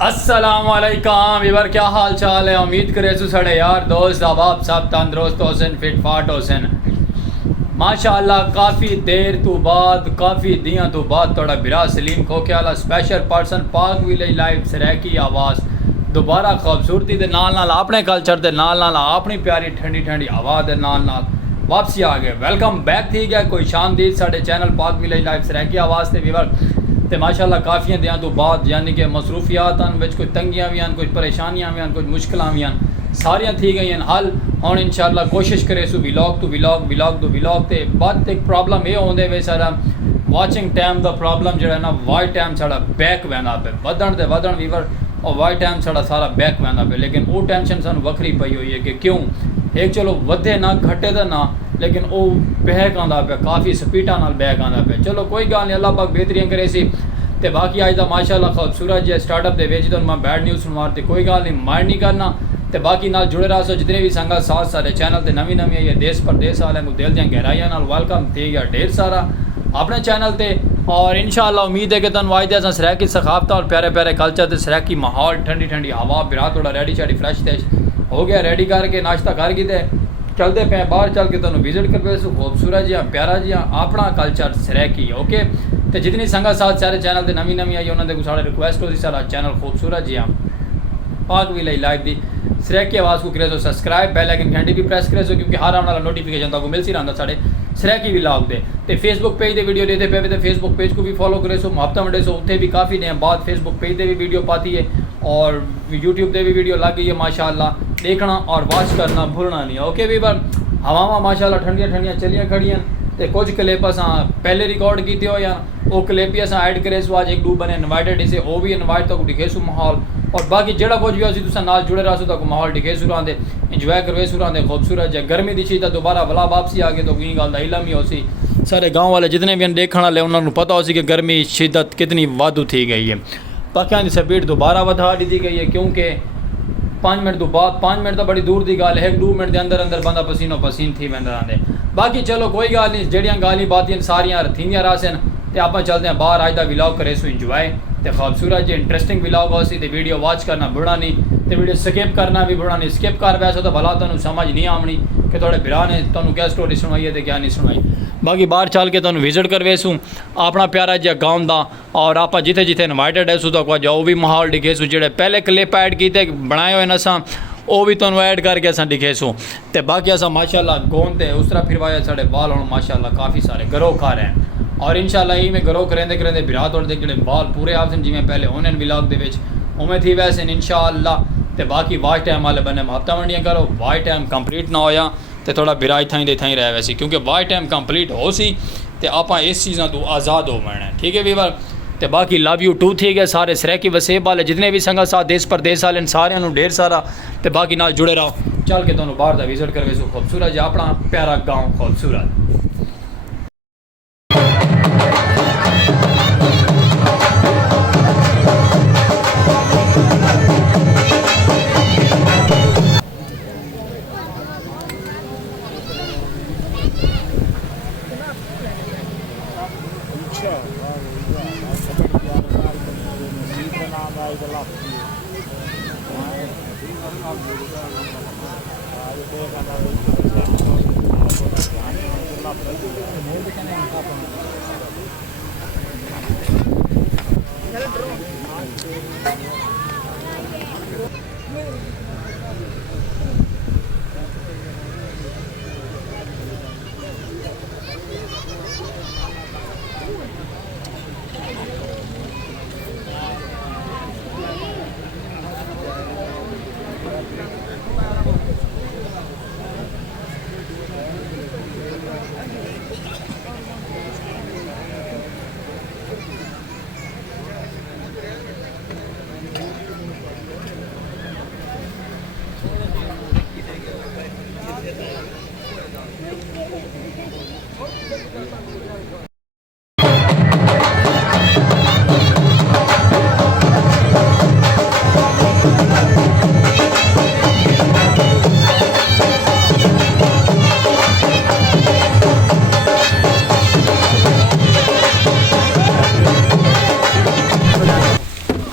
अस्सलामुअलैकुम वीवर, क्या हाल चाल है। उम्मीद करे सो साढ़े यार दोस्त अहबाब सब तंदुरुस्त होसन, फिट फाट होसन। माशाअल्लाह काफ़ी देर तो बाद, काफ़ी दियां तो बाद थोड़ा बिरा सलीम खोख्याला स्पेशल पर्सन पाक विलेज लाइव सरैकी आवाज़ दोबारा खूबसूरती के नाल नाल अपने कल्चर के नाल नाल अपनी प्यारी ठंडी ठंडी हवा के नाल नाल वापसी आ गए। वेलकम बैक थी गया कोई शानदीद साढ़े चैनल पाक विलेज लाइव सरैकी आवाज़ से वीवर। तो माशाअल्लाह काफ़ी दियां तो बाद यानी कि मसरूफियात कोई तंगियां भी कुछ परेशानियां भी कुछ मुश्किल भी सारियां थी गई हल। हम इंशाअल्लाह कोशिश करे सो vlog to vlog vlog to vlog. तो बद एक प्रॉब्लम ये होंदे वे सारा वाचिंग टाइम का प्रॉब्लम जो है ना, वाइट टाइम साड़ा बैक वहना पे वधन तो वधन वीवर, और वाइट टाइम साड़ा सारा बैक वहना पे। लेकिन वो टेंशन सानू वखरी पई हुई है कि क्यों एक चलो वधे ना घटे तो ना, लेकिन वो बैक आंदा पे काफ़ी स्पीडा नाल बैक आंदा पे। चलो कोई गल नहीं, अल्लाह पाक बेहतरीन करे सी। तो बाकी अज का माशाअल्लाह खूबसूरत जो स्टार्टअप के विच तो मैं बैड न्यूज़ सुनवा तो कोई गल नहीं, माइंड नहीं करना। तो बाकी नाल जुड़े रहो जितने भी संगत साथ सारे चैनल से नवी नवी आई देश परदेश वाले को दिल दियां गहराइयां नाल वेलकम थी गया ढेर सारा अपने चैनल पे। और इंशाअल्लाह उम्मीद है कि तुम आज अस सरैकी सखाफत और प्यारे प्यारे कल्चर से सरैकी माहौल ठंडी ठंडी हवा बिरा थोड़ा रेडी शाडी फ्रैश फ्रैश हो गया, रेडी करके नाश्ता कर गए चलते पे बाहर चल के तुम विजिट कर पे खूबसूरत जिहा प्यारा जिहा अपना कल्चर सरैकी। ओके, तो जितनी संगत साथ सारे चैनल से नवी नवी आई उन्होंने साढ़े रिक्वेस्ट होती सारा चैनल खूबसूरत जिहा पाक विलेज लाइव दी सरैकी आवाज़ को करे सो सब्सक्राइब बेल आइकन घंटी भी प्रेस करे सो, क्योंकि हर आने वाला नोटिफिकेशन तक मिल सी रहा साढ़े सरैकी भी लाग दे। तो फेसबुक पेज दे वीडियो देते पे तो फेसबुक पेज को भी फॉलो करे सो, मुहब्बत मंडे सो उत्थे भी काफ़ी दिन बाद फेसबुक पेज दे भी वीडियो पाती है और यूट्यूब दे भी वीडियो लग गई है माशाअल्लाह। देखना और वॉच करना भूलना नहीं। ओके वीवर, हवावां माशाअल्लाह ठंडियां ठंडियां चलियां खड़ियां। तो कुछ क्लिप अस पहले रिकॉर्ड किए हो या वो क्लिप भी अस ऐड करे सो आज एक दो बने इनवाइटेड इसे वो भी इनवाइट तक दिखे सो माहौल। और बाकी जड़ा कुछ भी असी तुसा नाल जुड़े रहो तक माहौल दिखे सो रहा इंजॉय करवे सो रहा खूबसूरत जै गर्मी की चीज़ दोबारा भला वापसी आ गई तो की गल का इलम ही हो सी। सारे गाँव वाले जितने भी देखने वाले उन्होंने पता हो सी कि गर्मी शिद्दत कितनी वाधू थी गई है। पक्खियां की स्पीड दोबारा बढ़ा दी गई है, क्योंकि 5 मिनट तो बाद 5 मिनट तो बड़ी दूर की गल है, 1-2 मिनट के अंदर अंदर बंदा पसीनो पसीन थी वेंदा रहिंदे। बाकी चलो कोई गल नहीं, जड़ियाँ गाली बातियां सारियां थींदियां रसन। तो आप चलते हैं बाहर, अज का विलॉग करे सो इंजॉय। तो खूबसूरत जो इंटरेस्टिंग विलॉग हो सी तो वीडियो वॉच करना बुरा नहीं, तो वीडियो स्किप करना भी बुरा नहीं। स्किप कर वैसे तो भला तुम समझ नहीं आनी कि थोड़े बिरा ने तुम क्या स्टोरी सुनाई है तो क्या नहीं सुनाई। बाकी बाहर चल के तुम विजिट करवे सूँ अपना प्यारा जिहा गाँव का, और आप जिथे जिथे इनवाइटेड है सो तक जाओ भी माहौल दिखे सो। जो पहले क्लिप ऐड किए बनाए हुए असा वो भी तुम ऐड करके अस दिखे सो। तो बाकी असा माशाअल्लाह गोंद उस तरह फिरवाया साढ़े बाल हम माशाअल्लाह काफ़ी सारे ग्रो खा रहे हैं। और इंशाअल्लाह यही में ग्रो करेंदे करेंदे बिरा तोड़ते जो बाल पूरे आप जिमें पहले होने विलॉग के उमें थी वैसे इंशाअल्लाह। तो बाकी वाच टाइम वाले बने मुहब्बत मंडियां करो, वाच टाइम कंप्लीट ना होया तो थोड़ा बिरा इतना ही इतना ही रह वैसे, क्योंकि वाच टाइम कंप्लीट हो सी तो आप इस चीज़ों तो आज़ाद हो मैंने। ठीक है वीवर, तो बाकी लव यू टू थी गए सारे सरैकी वसेब वाले जितने भी संगत साथ देश परदेश वाले सारे ढेर सारा। तो बाकी नाल जुड़े रहो चल के तुम बाहर का विजिट करवे सो खूबसूरत जो अपना प्यारा गाँव खूबसूरत।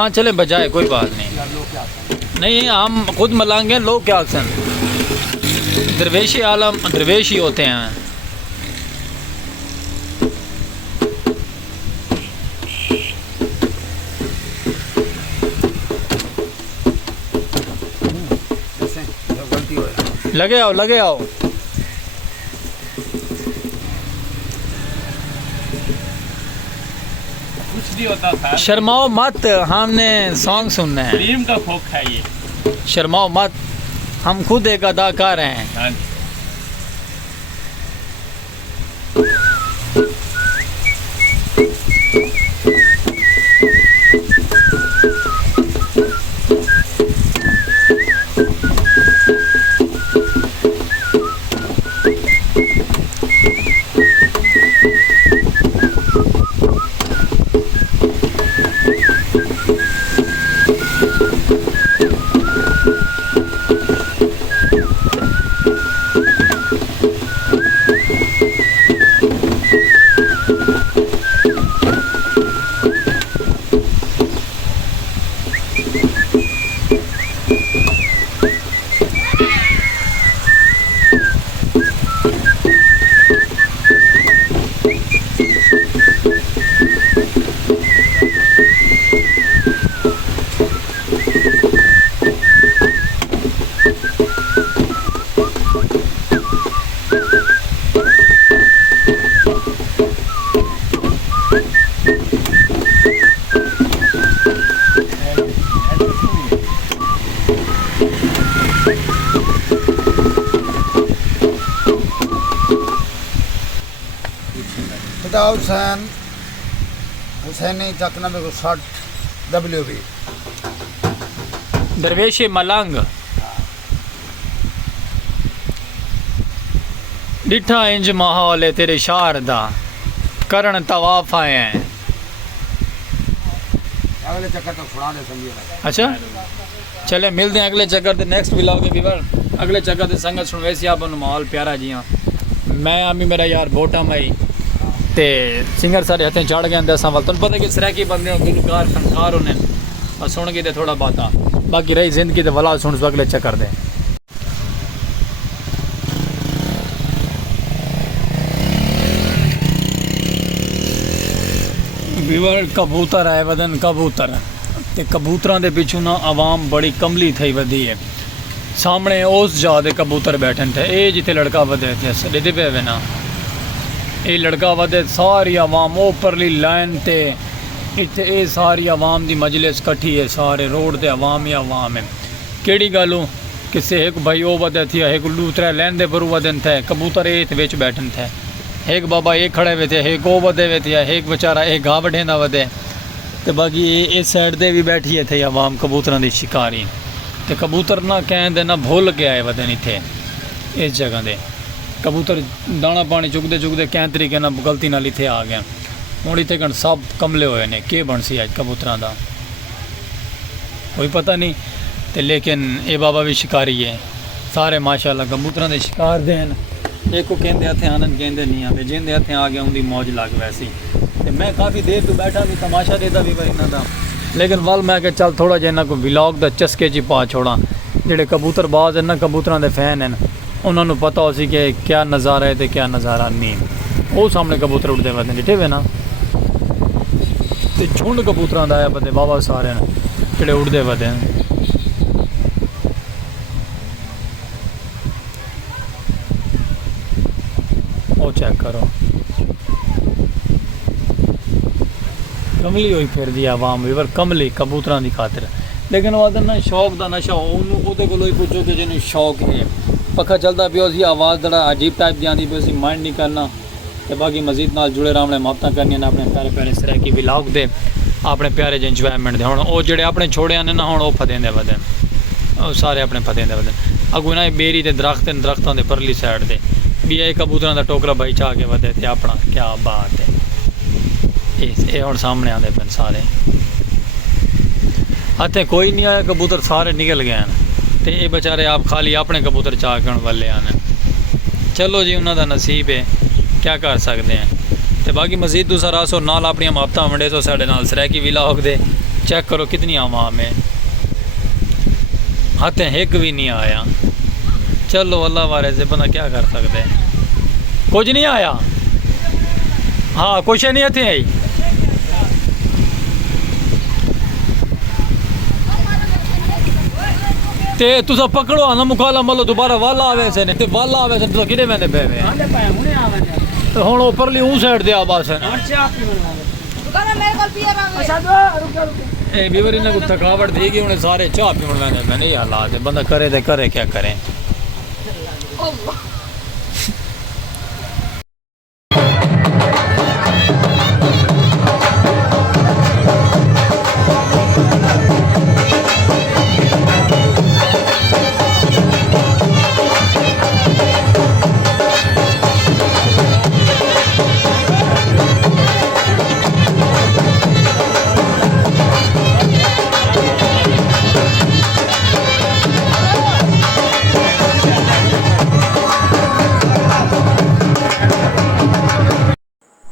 हाँ चले बजाए, कोई बात नहीं। नहीं हम खुद मलांगे, लोग क्या अक्सर दरवेशी आलम दरवेश ही होते हैं। लगे आओ, लगे आओ। कुछ नहीं होता था, शर्माओ मत, हमने सॉन्ग सुनना है। ड्रीम का खोखा है ये। शर्माओ मत, हम खुद एक अदाकार हैं। हाँ जी। हुसैन हुसैनी चकना में 60 WB दरवेश मलंग डिठा इंज माहौल है तेरे शार दा, करण तवाफ आए हैं। अगले चक्कर तक सुना दे समझिए। अच्छा चले मिलते हैं अगले चक्कर ते नेक्स्ट व्लॉग के व्यूअर। अगले चक्कर ते संगत सुन वैसे आप माहौल प्यारा जी। हाँ मैं अमी मेरा यार बोटा मई ते सिंगर सारे हथें चढ़ गए अंदर असां वाल। तुम पता कि सरैकी बंदे गुलकार फनकार होने और सुन के ते थोड़ा बात बाकी रही जिंदगी ते वला सुन अगले चक्कर दे। व्यूअर कबूतर आए वदन कबूतर ते कबूतरां दे पिछू ना आवाम बड़ी कमली थई वधी है। सामने उस जा दे कबूतर बैठन थे, ये जिथे लड़का वधे थे ॾिठे पे वे ना, ये लड़का वधे सारी आवाम उपरली लाइन ते इत्थे ये सारी आवाम दी मजलिस कट्ठी है, सारे रोड ते आवाम ही आवाम है। केड़ी गल किसे एक भाई वो वधे थी, एक लूतरा लैंदे पर वधन थे, कबूतर ये विच बैठन थे, एक बाबा एक खड़े हुए थे, एक वो वधे हुए थे, एक बेचारा एक गा वढेंदा वधे तो बाकी इस साइड दे भी बैठी थे आवाम कबूतरां दी शिकारी। तो कबूतर ना कहते ना भुल के आए वदन इत्थे इस जगह दे। कबूतर दाना पानी चुकते चुकते कै तरीके ना गलती नाल इत्थे आ गया। हुण इत्थे कण सब कमले होए ने, के बन सी अज कबूतरां दा कोई पता नहीं। तो लेकिन ये बाबा भी शिकारी है, सारे माशाल्लाह कबूतरां दे शिकार दे न। एक को कहते हथे आनंद कहते नहीं आते, जिंदे हथे आ गया उनकी मौज लग वैसी। तो मैं काफ़ी देर तो बैठा भी तमाशा देता भी भाई इन्हों का, लेकिन वल मैं कि चल थोड़ा जिहा को व्लॉग दा चस्के च पा छोड़ा। जेडे कबूतरबाज हैं ना, कबूतरां दे फैन हैं, उन्होंने पता हो सी कि क्या नज़ारा है तो क्या नज़ारा नहीं। वो सामने कबूतर उड़ते वदे डिठे वे ना, तो झुंड कबूतरां दा आया बंदे बाबा सारे जेडे उड़ते वदे हैं। वो चेक करो कमली हुई फिर दी आवाम भी पर कमली कबूतरां की खातिर। लेकिन वो आदर ना शौक का नशा उन्होंने को ही पूछो कि जिन्हें शौक है, पक्खा चलता पियो सी, आवाज़ जरा अजीब टाइप की आती पी सी, माइंड नहीं करना। तो बाकी मजीद नाल जुड़े रहने मोहब्बत करनी अपने प्यारे प्यारे सरैकी व्लॉग दे, अपने प्यारे जे इंजॉयमेंट दे। हुण वो जेडे अपने छोड़े ने ना, हुण वो फतेंदे वदन, सारे अपने फतेंदे वदन। अगू ना बेरी के दरख्त दरख्तों के परली साइड से भी ये कबूतरां का टोकरा भाई चाह के वधे थे अपना। क्या बात है, ये हुण सामने आते पे सारे। हथे कोई नहीं आया, कबूतर सारे निकल गए हैं। तो ये बेचारे आप खाली अपने कबूतर चाह के वाले आने। चलो जी उन्हों का नसीब है, क्या कर सकते हैं। तो बाकी मजीद दूसरा रासो नाल अपनी मुहब्बतां वंडे तो साडे नाल सरैकी व्लॉग दे चेक करो कितनी आवाम है, हाथ एक भी नहीं आया। चलो अल्लाह वारे से बंदा क्या कर सकते हैं, कुछ नहीं आया। हाँ कुछ नहीं थे आई। ते तुसा पकड़ो ना मुकाला मलो दोबारा वाला आवे से ने ते वाला आवे से तो किने मैंने बे में तो हुन ऊपरली ऊ साइड दे आवास है ए बीवर इन्हें को थकावट दी कि उन्हें सारे चाह पीण मैंने ये हालात है, बंदा करे ते करे क्या करें।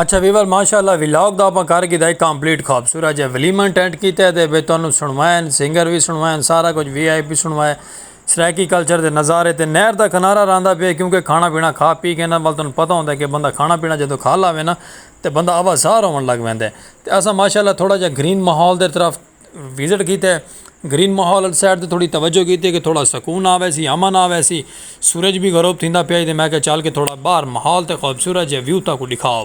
अच्छा ਵੀਵਰ ਮਾਸ਼ਾਅੱਲਾ ਵਲੌਗ ਦਾ ਆਪਾਂ ਕਰ ਕੀਤਾ ਕੰਪਲੀਟ ਖੂਬਸੂਰਤ ਜਿਹਾ ਵਲੀਮਾ ਟੈਂਟ ਕੀਤਾ ਤੇ ਵੀ ਤੁਹਾਨੂੰ ਸੁਣਵਾਇਆ, ਸਿੰਗਰ ਵੀ ਸੁਣਵਾਇਆ, ਸਾਰਾ ਕੁਝ VIP ਸੁਣਵਾਇਆ, ਸਰਾਇਕੀ ਕਲਚਰ ਦੇ ਨਜ਼ਾਰੇ ਤੇ ਨਹਿਰ ਦਾ ਕਿਨਾਰਾ ਰਹਿੰਦਾ ਪਿਆ ਕਿਉਂਕਿ ਖਾਣਾ ਪੀਣਾ ਖਾ ਪੀ ਕੇ ਨਾ ਵੱਲ ਤੁਹਾਨੂੰ ਪਤਾ ਹੁੰਦਾ ਕਿ ਬੰਦਾ ਖਾਣਾ ਪੀਣਾ ਜਦੋਂ ਖਾ ਲਾਵੇ ਨਾ ਤੇ ਬੰਦਾ ਆਵਾਜ਼ਾਰ ਹੋਣ ਲੱਗ ਪੈਂਦਾ ਤੇ ਅਸਾਂ ਮਾਸ਼ਾਅੱਲਾ ਥੋੜਾ ਜਿਹਾ ਗ੍ਰੀਨ ਮਾਹੌਲ ਦੇ ਤਰਫ ਵਿਜ਼ਿਟ ਕੀਤਾ। ग्रीन माहौल साइड से थोड़ी तवज्जो की कि थोड़ा सुकून आवे सी, अमन आवे सी, सूरज भी गरोब थींदा पिया ते मैं क्या चल के थोड़ा बाहर माहौल ते खूबसूरत जे व्यू तक दिखाओ।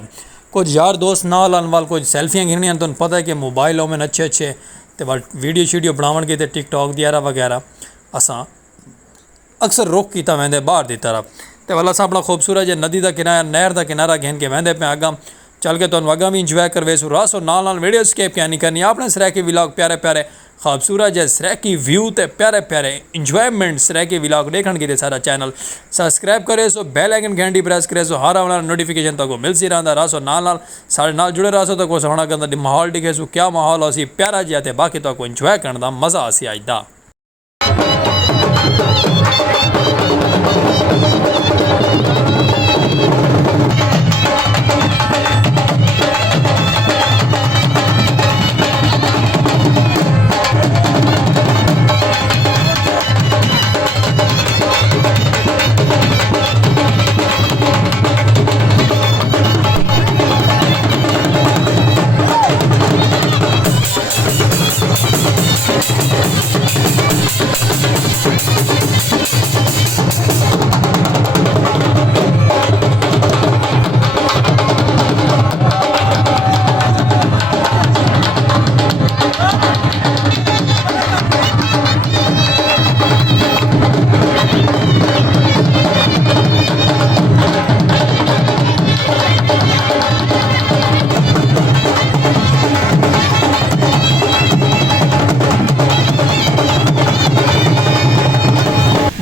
कुछ यार दोस्त नाल आने वाल कुछ सेल्फियाँ घिरनियां, तुहानूं पता है कि मोबाइलों में अच्छे अच्छे ते वीडियो शीडियो बनावन के ते टिकटॉक वगैरह असां अक्सर रुख कीता वेंदे बाहर दी तरफ ते वाला असां अपना खूबसूरत जे नदी दा किनारा, नहर दा किनारा घेन के वेंदे पे अगां चल के तुहानूं अगां भी इंजॉय करवे सो रासो नाल वीडियो स्केप क्या नहीं करनी अपने सरायकी व्लॉग प्यारे प्यारे खूबसूरत जै सरायकी व्यू ते प्यारे प्यारे इंजॉयमेंट सरायकी व्लॉग देखण के लिए सारा चैनल सब्सक्राइब करे सो बेल आइकन घंटी प्रेस करे सो हर आने नोटिफिकेशन तक मिलती रहता रासो नाल सारे नाल जुड़े रहो तो कुछ होना कहता माहौल दिखे सो क्या माहौल असी प्यारा जिहा ते बाकी तो इंजॉय करने का मज़ा असी अज दा।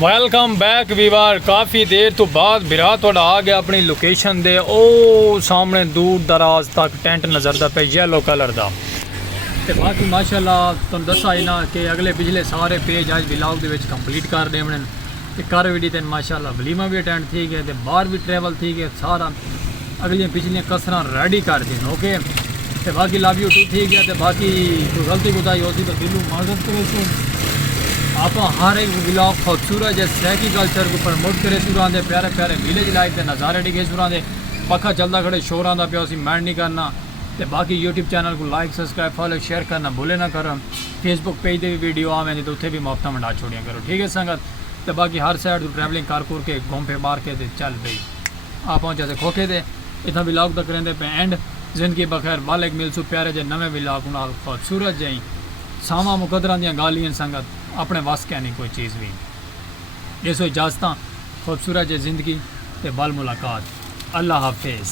Welcome back viewer. काफ़ी देर तो बाद बिरा थोड़ा आ गया अपनी लोकेशन दे ओ सामने दूर दराज तक टेंट नज़रदा पे येलो कलर का ते बाकी माशाल्लाह तुम दसा ही ना कि अगले पिछले सारे पेज अज व्लॉग दे कंप्लीट कर देने ते कर वीडी ते माशाल्लाह वलीमा भी अटेंड थी गए ते बाहर भी ट्रैवल थी गए, सारा अगलियां पिछलियां कसर रेडी कर दें। ओके ते बाकी लव यू टू थी गया ते बाकी कोई गलती कोताही होती तो दिलों माजरत करे। आप हर एक व्लॉग खूबसूरत जैसे सरायकी कल्चर को प्रमोट करे सुरांदे प्यारे प्यारे विलेज लाइफ के नज़ारे दिखे सुरांदे पक्का चलता खड़े शोर आंदा पिया उसी मैंड नहीं करना ते बाकी यूट्यूब चैनल को लाइक सब्सक्राइब फॉलो शेयर करना भूले ना करो। फेसबुक पेज पर भी वीडियो आवे तो उत्थे भी मुफ्त मंडा छोड़िया करो, ठीक है संगत। तो बाकी हर साइड ट्रैवलिंग कर के घूम फिर मार के चल पई आप पहुँचे थे खोखे थे इतना व्लॉग तक रेंदे पे एंड जिंदगी बखैर वालेक मिलसू प्यारे जे नवे व्लॉग नाल खूबसूरत जई सावा मुकदरां दियां गालियां संगत अपने वास क्या नहीं कोई चीज़ भी ये सो इजाजत खूबसूरत जे जिंदगी ते बल मुलाकात। अल्लाह हाफिज़।